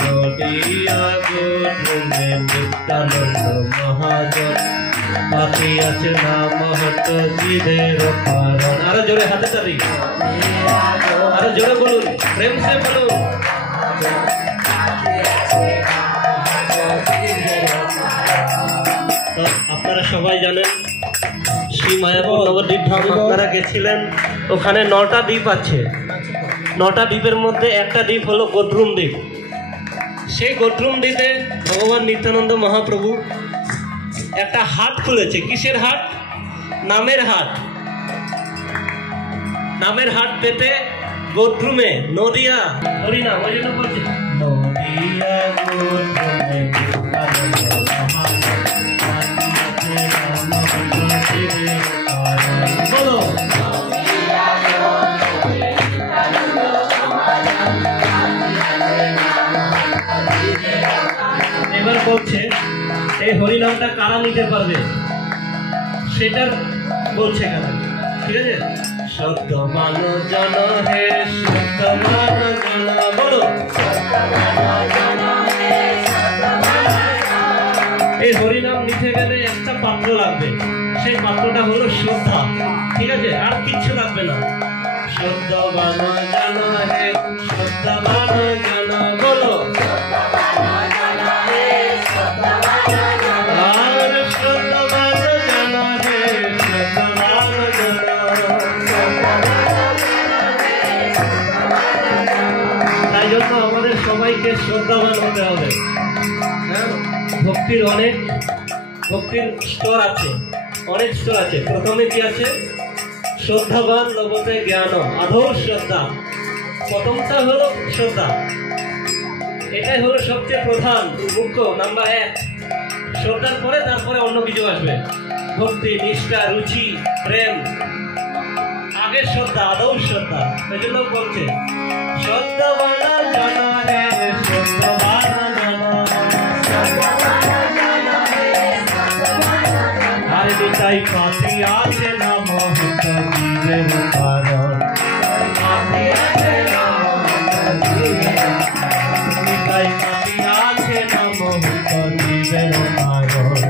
নদিয়া গোত্রে নিত্যানন্দ মহাজন পাতি আছে নাম হত জীবের কারণ। আরো জোরে হাতে তালি, আরো জোরে বলুন, প্রেম সে বলুন। আপনারা সবাই জানেন শ্রী মায়াপুর নবদ্বীপ ধাম আপনারা গেছিলেন, ওখানে 9টা দ্বীপ আছে। 9টা দ্বীপের মধ্যে একটা দ্বীপ হলো গোদ্রুম দ্বীপ। সেই গোদ্রুম দ্বীপে ভগবান নিত্যানন্দ মহাপ্রভু একটা হাট খুলেছে। কিসের হাট? নামের হাট। নামের হাট পেতে গোদ্রুমে নদিয়া হরিনাম, ওই জন্য বলছে নদিয়া গোদ্রুমে বলো। এবার বলছে এই হরিনামটা কারা নিতে পারবে সেটার বলছে কেন, ঠিক আছে? সত্যবান জন হে সত্যবান জন, বলো। এই হরিনাম নিতে গেলে একটা পাত্র লাগবে, সেই পাত্রটা হলো শ্রদ্ধা, ঠিক আছে? আর কিচ্ছু লাগবে না। সত্যবান জন হে সত্যবান জন, বলো। তাই জন্য আমাদের সবাইকে শ্রদ্ধাবান হতে হবে। ভক্তির স্তর আছে, অনেক স্তর আছে। প্রথমে কি আছে? শ্রদ্ধাবান লবতে জ্ঞান, আধৌ শ্রদ্ধা। প্রথমটা হলো শ্রদ্ধা, এটাই হলো সবচেয়ে প্রধান মুখ্য নাম্বার 1। শ্রদ্ধার পরে তারপরে অন্য কিছু আসবে, ভক্তি, নিষ্ঠা, রুচি, প্রেম। আগে শ্রদ্ধা, আদৌ শ্রদ্ধা। এই জন্য বলছে শ্রদ্ধাবান জন হে শ্রদ্ধাবান জন, আর নিতাই পাতি আছে নাম হত জীবের কারণ। নিতাই পাতি আছে নাম হত জীবের কারণ।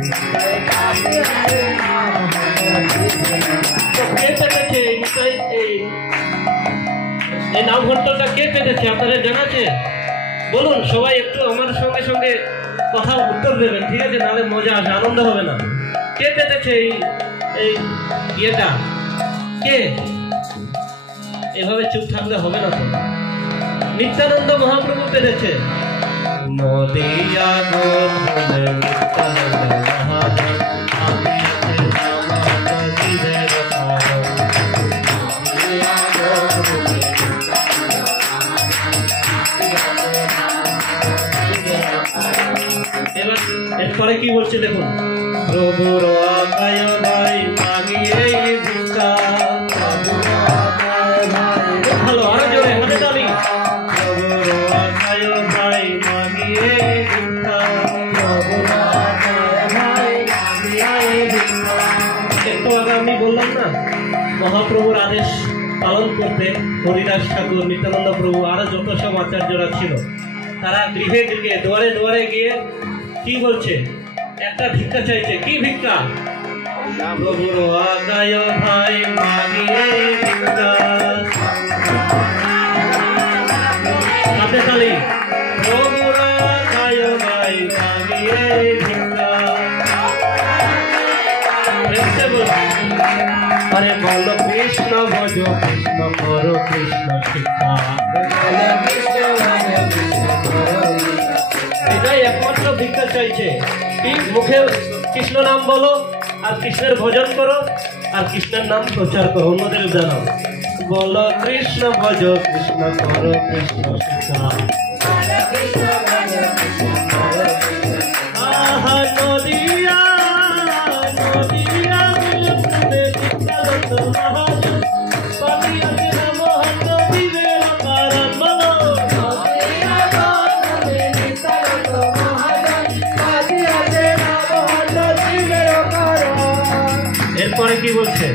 কে পেতেছে এই নাম ঘটনাটা? কে পেতেছে আপনাদের জানা আছে? বলুন সবাই, একটু আমার সঙ্গে সঙ্গে কথা উত্তর দেবেন, ঠিক আছে? নাহলে মজা আসে, আনন্দ হবে না। কে পেতেছে এই ইয়েটা? কে? এভাবে চুপ থাকলে হবে না তো। নিত্যানন্দ মহাপ্রভু পেতেছে। নদিয়া গোত্রে নিত্যানন্দ মহাজন পাতি আছে নাম হত জীবের কারণ। এবার এরপরে কি বলছে দেখুন, প্রভুর আগায় ভাই মাগিয়ে ভিক্ষা। ভালো, আরো জোরে হাতে তালি। প্রভুর আগায় ভাই মাগিয়ে ভিক্ষা। একটু আগে আমি বললাম না, মহাপ্রভুর আদেশ পালন করতে হরিদাস ঠাকুর, নিত্যানন্দ প্রভু, আরো যত সব আচার্যরা ছিল, তারা গৃহে গৃহে দুয়ারে দুয়ারে গিয়ে কি বলছে? একটা ভিক্ষা চাইছে। কি ভিক্ষা? প্রভুর আগায় ভাই মাগিয়ে ভিক্ষা। হাতে তালি। প্রভুর আগায় ভাই মাগিয়ে ভিক্ষা। আরে বলো কৃষ্ণ ভজ কৃষ্ণ করো কৃষ্ণ শিক্ষা। এটাই একমাত্র ভিক্ষা চাইছে। কি? মুখে কৃষ্ণ নাম বলো, আর কৃষ্ণের ভজন করো, আর কৃষ্ণের নাম প্রচার করো, অন্যদের জানাও। বলো কৃষ্ণ ভজ কৃষ্ণ করো কৃষ্ণ শিক্ষা। আহা নদিয়া নদিয়া নিত্যানন্দ মহাজন পাতি আছে নাম হত জীবের কারণ। বলো। এরপরে কি বলছে?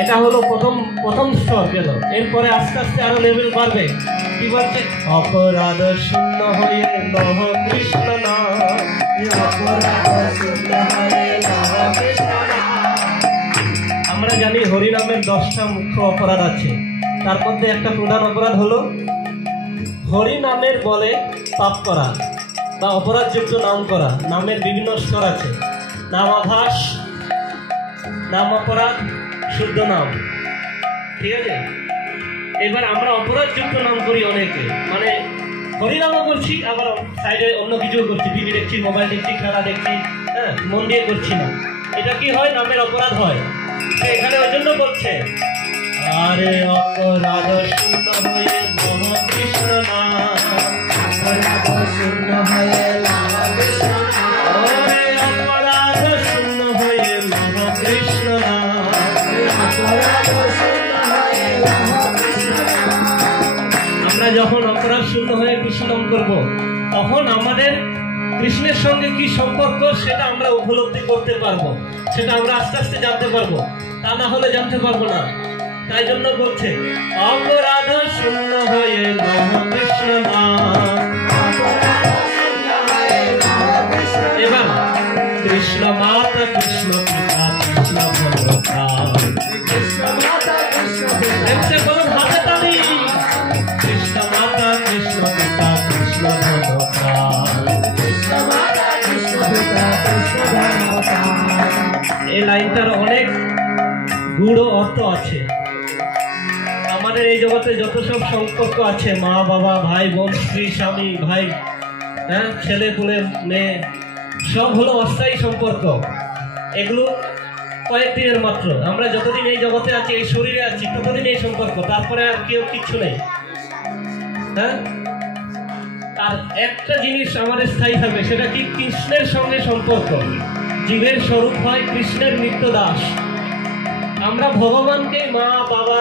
এটা হলো প্রথম স্তর গেল। এরপরে আস্তে আস্তে আরো লেভেল বাড়বে। কি বলছে? অপরাধ শূন্য হয়ে লহ কৃষ্ণ নাম, অপরাধ শূন্য হয়ে লহ কৃষ্ণ নাম। আমরা জানি হরিনামের 10টা মুখ্য অপরাধ আছে। তার মধ্যে একটা প্রধান অপরাধ হলো হরিনামের বলে পাপ করা বা অপরাধযুক্ত নাম করা। নামের বিভিন্ন স্তর আছে, নামাভাস, নাম অপরাধ, শুদ্ধ নাম। ঠিক আছে? এবার আমরা অপরাধযুক্ত নাম করি অনেকে, মানে হরিনামও করছি আবার সাইডে অন্য কিছুও করছি, টিভি দেখছি, মোবাইল দেখছি, খেলা দেখছি, হ্যাঁ, মন দিয়ে করছি না। এটা কি হয়? নামের অপরাধ হয়। এখানে ওই জন্য বলছে আরে অপরাধ শূন্য হয়ে লহ কৃষ্ণ নাম, অপরাধ শূন্য হয়ে লহ কৃষ্ণ নাম, ওরে অপরাধ শূন্য হয়ে লহ কৃষ্ণ নাম, অপরাধ শূন্য হয়ে লহ কৃষ্ণ নাম। আমরা যখন অপরাধ শূন্য হয়ে কৃষ্ণ নাম করব, তখন আমাদের কৃষ্ণের সঙ্গে কি সম্পর্ক সেটা আমরা উপলব্ধি করতে পারবো, সেটা আমরা আস্তে আস্তে জানতে পারবো, তা না হলে জানতে পারবো না। তাই জন্য বলছে অপরাধ শূন্য হয়ে লহ কৃষ্ণ নাম, এবার কৃষ্ণ মাতা কৃষ্ণ পিতা কৃষ্ণ বলরাম, বলুন হাতে তালি, কৃষ্ণ মাতা কৃষ্ণ পিতা কৃষ্ণ বলরাম। এই লাইনটার অনেক গূঢ় অর্থ আছে। আমাদের এই জগতে যত সব সম্পর্ক আছে, মা বাবা, ভাই বোন, স্ত্রী স্বামী, ভাই, হ্যাঁ, ছেলে পুলে মেয়ে, সব হলো অস্থায়ী সম্পর্ক। এগুলো কয়েকদিনের মাত্র। আমরা যতদিন এই জগতে আছি, এই শরীরে আছি, ততদিন এই সম্পর্ক, তারপরে আর কেউ কিচ্ছু নেই। হ্যাঁ, আর একটা জিনিস আমাদের স্থায়ী থাকবে, সেটা কি? কৃষ্ণের সঙ্গে সম্পর্ক। জীবের স্বরূপ হয় কৃষ্ণের নিত্য দাস। আমরা ভগবানকে মা বাবা,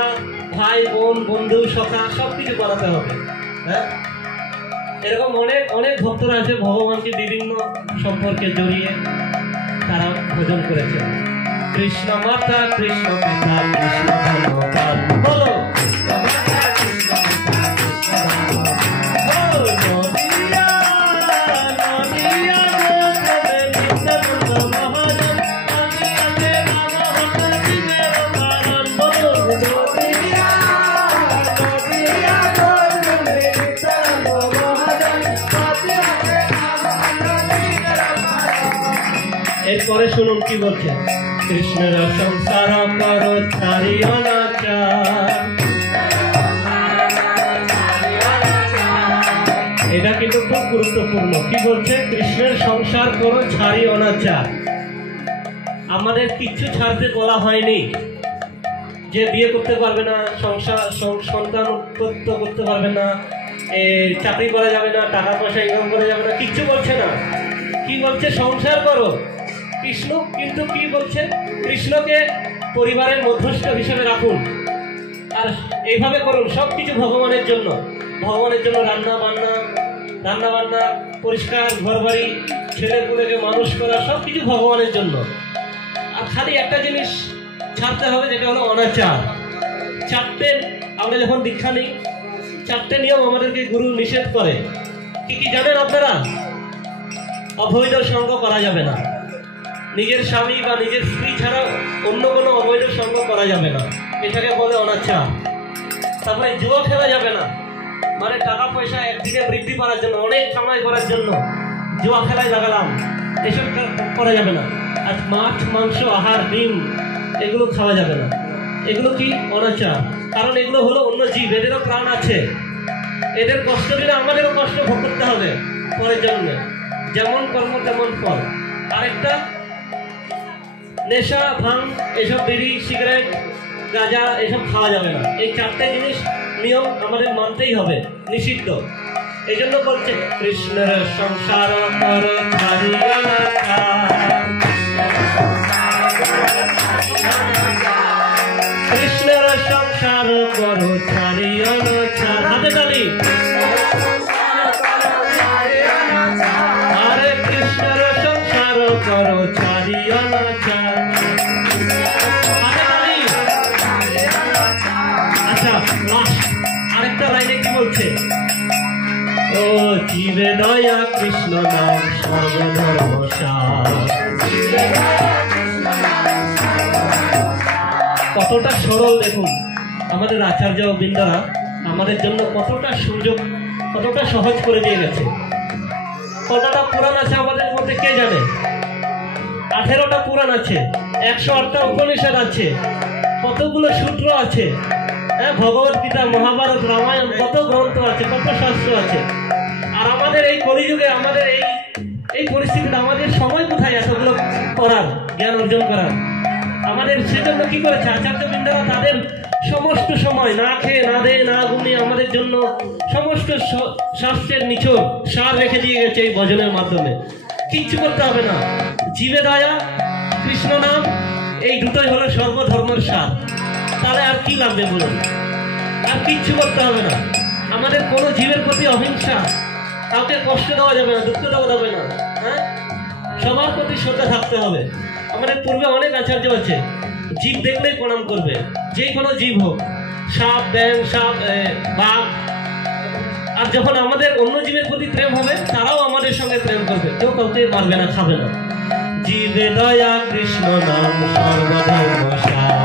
ভাই বোন, বন্ধু, সখা সবকিছু বানাতে হবে। হ্যাঁ, এরকম অনেক অনেক ভক্তরা আছে, ভগবানকে বিভিন্ন সম্পর্কে জড়িয়ে তারা ভজন করেছেন। কৃষ্ণ মাতা কৃষ্ণ পিতা কৃষ্ণ ভগবান, বলো এরপরে শুনুন কি বলছে, কৃষ্ণের সংসার করো ছাড়ি অনাচার। এটা কিন্তু খুব গুরুত্বপূর্ণ। কি বলছে? কৃষ্ণের সংসার করো ছাড়ি অনাচার। আমাদের কিচ্ছু ছাড়তে বলা হয়নি যে বিয়ে করতে পারবে না, সংসার সন্তান উৎপত্তি করতে পারবে না, চাকরি করা যাবে না, টাকা পয়সা ইনকাম করা যাবে না, কিচ্ছু বলছে না। কি বলছে? সংসার করো। কৃষ্ণ কিন্তু কি বলছে? কৃষ্ণকে পরিবারের মধ্যস্থ হিসেবে রাখুন, আর এইভাবে করুন সবকিছু ভগবানের জন্য। ভগবানের জন্য রান্না বান্না, পরিষ্কার ঘর বাড়ি, ছেলে পুলেকে মানুষ করা, সবকিছু ভগবানের জন্য। আর খালি একটা জিনিস ছাড়তে হবে, যেটা হলো অনাচার। 4টে, আমরা যখন দীক্ষা নিই, 4টে নিয়ম আমাদেরকে গুরু নিষেধ করে। কি কি জানেন আপনারা? অবৈধ সঙ্গ করা যাবে না, নিজের স্বামী বা নিজের স্ত্রী ছাড়া অন্য কোনো অবৈধ সঙ্গ করা যাবে না, এটাকে বলে অনাচার। তারপরে জুয়া খেলা যাবে না, মানে টাকা পয়সা একদিকে বৃদ্ধি করার জন্য, অনেক কামাই করার জন্য জুয়া খেলায় লাগালাম, এসব করা যাবে না। আর মাছ, মাংস, আহার, ডিম এগুলো খাওয়া যাবে না। এগুলো কি? অনাচার। কারণ এগুলো হলো অন্য জীব, এদেরও প্রাণ আছে, এদের কষ্ট দিলে আমাদেরও কষ্ট ভোগ করতে হবে পরের জন্য। যেমন কর্ম তেমন ফল। আরেকটা, নেশা, ভাঙ, এসব বিড়ি, সিগারেট, গাঁজা এসব খাওয়া যাবে না। এই 4টে জিনিস নিয়ম আমাদের মানতেই হবে, নিষিদ্ধ। এই জন্য বলছে কৃষ্ণের সংসার কর ছাড়িয়া অনাচার, কৃষ্ণের সংসার কর ছাড়িয়া অনাচার। হাতে তালি। আরে কৃষ্ণের সংসার কর ছাড়িয়া অনাচার। আচ্ছা, লাস্ট আরেকটা লাইনে কি বলছে, ও জীবে দয়া কৃষ্ণ নাম সর্বধর্ম সার। কতটা সরল দেখুন, আমাদের আচার্য বৃন্দরা আমাদের জন্য কতটা সুযোগ, কতটা সহজ করে দিয়ে গেছে। কতটা পুরাণ আছে আমাদের মধ্যে কে জানে? 18টা পুরাণ আছে, 108টা উপনিষদ আছে, কতগুলো সূত্র আছে, হ্যাঁ, ভগবত গীতা, মহাভারত, রামায়ণ, কত গ্রন্থ আছে, কত শাস্ত্র আছে। আর আমাদের এই কলিযুগে, আমাদের এই পরিস্থিতিতে আমাদের সময় কোথায় এতগুলো করার, জ্ঞান অর্জন করার? আমাদের সেজন্য কি করেছে আচার্য বৃন্দরা? তাদের সমস্ত সময় না খেয়ে না দেয়ে না ঘুমিয়ে আমাদের জন্য সমস্ত শাস্ত্রের নিছক সার রেখে দিয়ে গেছে এই ভজনের মাধ্যমে। কিচ্ছু করতে হবে না, জীবে দয়া কৃষ্ণ নাম, এই দুটোই হলো সর্বধর্মের সার। তাহলে আর কি লাগবে বলুন? আর কিচ্ছু করতে হবে না। আমাদের কোনো জীবের প্রতি অহিংসা, কাউকে কষ্ট দেওয়া যাবে না, দুঃখ দেওয়া যাবে না, হ্যাঁ, সবার প্রতি শ্রদ্ধা থাকতে হবে। আমাদের পূর্বে অনেক আচার্য আছে, জীব দেখলেই প্রণাম করবে, যে কোনো জীব হোক, সাপ, ব্যাং, সাপ, বাঘ। আর যখন আমাদের অন্য জীবের প্রতি প্রেম হবে, তারাও আমাদের সঙ্গে প্রেম করবে, কেউ কাউকে মারবে না, খাবে না। জীবে দয়া কৃষ্ণ নাম সর্বধর্ম সার।